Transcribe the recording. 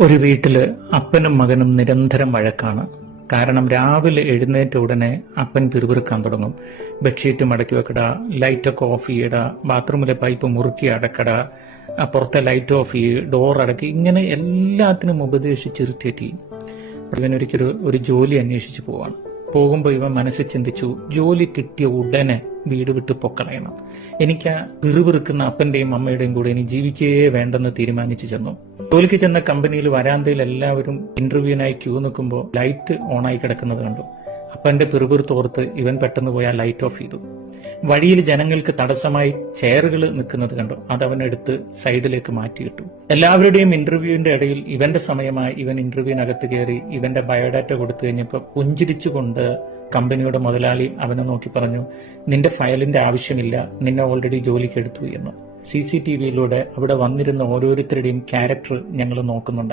ഒരു വീട്ടില് അപ്പനും മകനും നിരന്തരം വഴക്കാണ്. കാരണം രാവിലെ എഴുന്നേറ്റ ഉടനെ അപ്പൻ പിറുപിറുക്കാൻ തുടങ്ങും. ബെഡ്ഷീറ്റ് മടക്കി വെക്കട, ലൈറ്റൊക്കെ ഓഫ് ചെയ്യട, ബാത്റൂമിലെ പൈപ്പ് മുറുക്കി അടക്കട, പുറത്തെ ലൈറ്റ് ഓഫ് ചെയ്യ്, ഡോർ അടക്കി, ഇങ്ങനെ എല്ലാത്തിനും ഉപദേശിച്ചിരുത്തേറ്റി ഇവനൊരിക്കലും ഒരു ജോലി അന്വേഷിച്ച് പോവാണ്. പോകുമ്പോൾ ഇവൻ മനസ്സിൽ ചിന്തിച്ചു, ജോലി കിട്ടിയ ഉടനെ വീട് വിട്ട് പൊക്കളയണം. എനിക്ക് ആ പിറുപിറുക്കുന്ന അപ്പന്റെയും അമ്മയുടെയും കൂടെ ഇനി ജീവിക്കേ വേണ്ടെന്ന് തീരുമാനിച്ചു ചെന്നു. ജോലിക്ക് ചെന്ന കമ്പനിയിൽ വരാന്തയിൽ എല്ലാവരും ഇന്റർവ്യൂവിനായി ക്യൂ നിൽക്കുമ്പോൾ ലൈറ്റ് ഓണായി കിടക്കുന്നത് കണ്ടു. അപ്പന്റെ പിറുപിറുത്തോർത്ത് ഇവൻ പെട്ടെന്ന് പോയി ആ ലൈറ്റ് ഓഫ് ചെയ്തു. വഴിയിൽ ജനങ്ങൾക്ക് തടസ്സമായി ചെയറുകൾ നിൽക്കുന്നത് കണ്ടു. അതവനെടുത്ത് സൈഡിലേക്ക് മാറ്റിയിട്ടു. എല്ലാവരുടെയും ഇന്റർവ്യൂവിന്റെ ഇടയിൽ ഇവന്റെ സമയമായി ഇവൻ ഇന്റർവ്യൂവിനകത്ത് കയറി ഇവന്റെ ബയോഡാറ്റ കൊടുത്തു കഴിഞ്ഞപ്പോൾ പുഞ്ചിരിച്ചുകൊണ്ട് കമ്പനിയുടെ മുതലാളി അവനെ നോക്കി പറഞ്ഞു, നിന്റെ ഫയലിന്റെ ആവശ്യമില്ല, നിന്നെ ഓൾറെഡി ജോലിക്ക് എടുത്തു എന്ന്. CCTVയിലൂടെ അവിടെ വന്നിരുന്ന ഓരോരുത്തരുടെയും ക്യാരക്ടർ ഞങ്ങൾ നോക്കുന്നുണ്ട്.